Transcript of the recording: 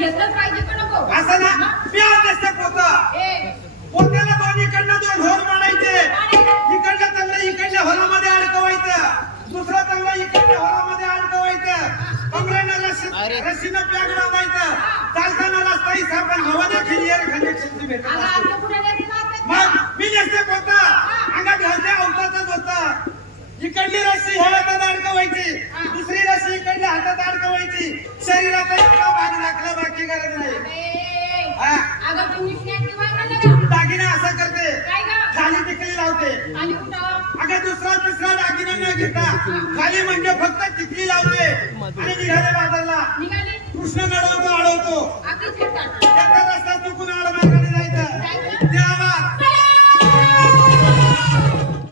घेतलंच पाहिजे का नको? असं ना मी आज नसते पोत्याला दोन्हीकडनं दोन होल मारायचे. इकडल्या चांगलं इकडल्या होलामध्ये अडकवायचं, दुसरं चांगलं इकडल्या होलामध्ये अडकवायचं. कमरेनं रस्सीनं पॅक बांधायचं. चालताना रस्ताही सापण हवा देखील एअर कनेक्शनची भेटत असते. मग मी नसते पोता अंगात घालते अवताच होता. इकडली रस्सी ह्या हातात अडकवायची, दुसरी रस्सी इकडल्या हातात अडकवायची. शरीराचा एवढा भाग राखला बाकी गरज नाही. दागिना असं करते, खाली टिकली लावते. अगं दुसरा तिसरा दागिना न घेता खाली म्हणजे फक्त टिकली लावते आणि निघाले बाजारला. कृष्ण अडवतो. त्याचा रस्ता